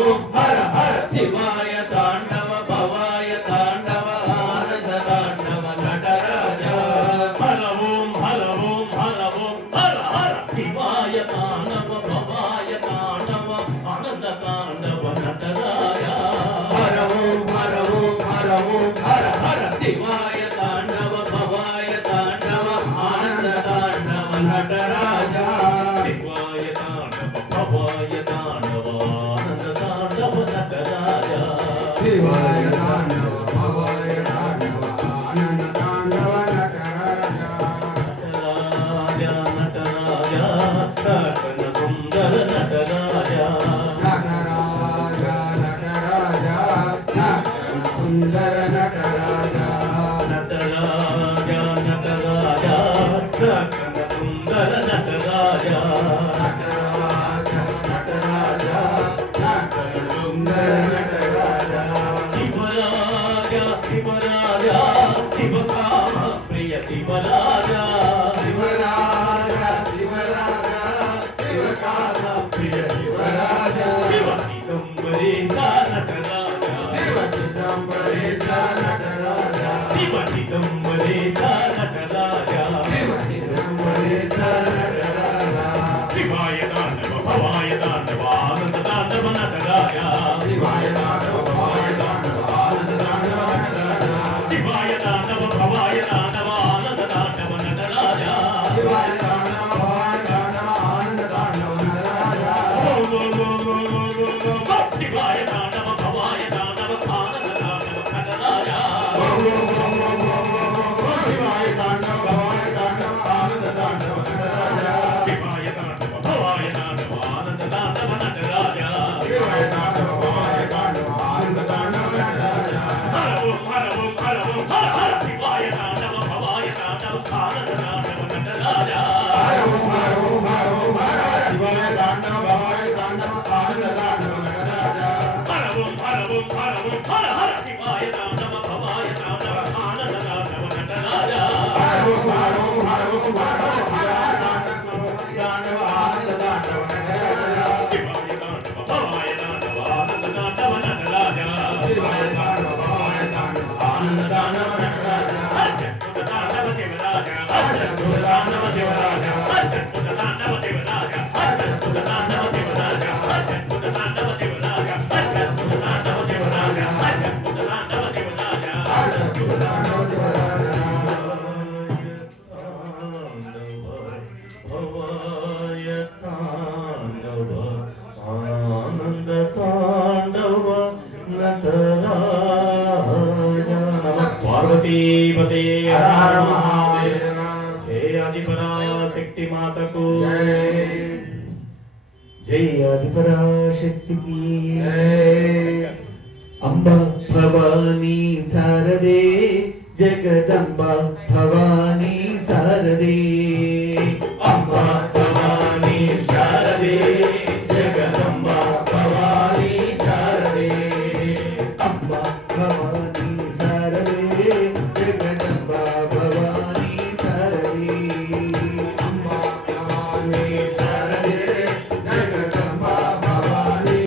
ఓం హర హర శివాయ తాండవ భవాయ తాండవ ఆనంద తాండవ నటరాజ హర ఓం హర ఓం హర ఓం హర హర శివాయ తాండవ భవాయ తాండవ ఆనంద తాండవ నటరాజ హర ఓం హర ఓం హర ఓం హర హర శివాయ తాండవ భవాయ తాండవ ఆనంద తాండవ నటరాజ శివాయ తాండవ భవాయ తాండవ ఆనంద తాండవ నటరాజ శివాయ తాండవ భవాయ తాండవ ఆనంద తాండవ నటరాజ నటరాజ నటన సుందర నటరాజ నటరాజ నటరాజ నటన సుందర నటరాజ నటరాజ నటరాజ నటన సుందర నటరాజ నటరాజ నటరాజ నటన సుందర నటరాజ శివరాజ శివరాజ శివకామ ప్రియ శివరాజ శివరాజ శివరాజ శివకామ ప్రియ శివరాజ శివ చిదంబరేశ నటరాజ శివ చిదంబరేశ నటరాజ శివ చిదంబరేశ నటరాజ శివ చిదంబరేశ నటరాజ శివాయ తాండవ భవాయ తాండవ ఆనంద తాండవ నటరాజ శివాయ తాండవ భవాయ తాండవ ఆనంద తాండవ నటరాజ శివాయ తాండవ భవాయ తాండవ ఆనంద తాండవ నటరాజ శివాయ తాండవ భవాయ తాండవ ఆనంద తాండవ నటరాజ శివాయ తాండవ భవాయ తాండవ ఆనంద తాండవ నటరాజ శివాయ తాండవ భవాయ తాండవ ఆనంద తాండవ నటరాజ శివాయ తాండవ భవాయ తాండవ ఆనంద తాండవ నటరాజ శివాయ తాండవ భవాయ తాండవ ఆనంద తాండవ నటరాజ హర ఓం హర ఓం హర ఓం హర హర శివాయ తాండవ భవాయ తాండవ ఆనంద తాండవ నటరాజ హర ఓం హర ఓం హర ఓం హర హర శివాయ తాండవ భవాయ తాండవ ఆనంద తాండవ నటరాజ హర ఓం హర ఓం హర ఓం హర హర శివాయ తాండవ భవాయ తాండవ ఆనంద తాండవ నటరాజ హర ఓం హర ఓం హర ఓం హర హర శివాయ తాండవ ఆనంద తాండవ నటరాజ శివాయ తాండవ భవాయ తాండవ ఆనంద తాండవ నటరాజ శివాయ తాండవ భవాయ తాండవ ఆనంద తాండవ నటరాజ అత్యద్భుత తాండవ శివరాజ అత్యద్భుత తాండవ శివరాజ అత్యద్భుత తాండవ శివరాజ అత్యద్భుత తాండవ శివరాజ అత్యద్భుత తాండవ శివరాజ అత్యద్భుత తాండవ శివరాజ అత్యద్భుత తాండవ శివరాజ అత్యద్భుత తాండవ శివరాజ భవాయ తాండవ ఆనంద తాండవ నటరాజ పార్వతీపతే హర హర మహాదేవ జయ ఆదిపరా శక్తి మాతకు జై ఆదిపరా శక్తికి జై అంబ భవానీ శారదే జగదంబ భవానీ శారదే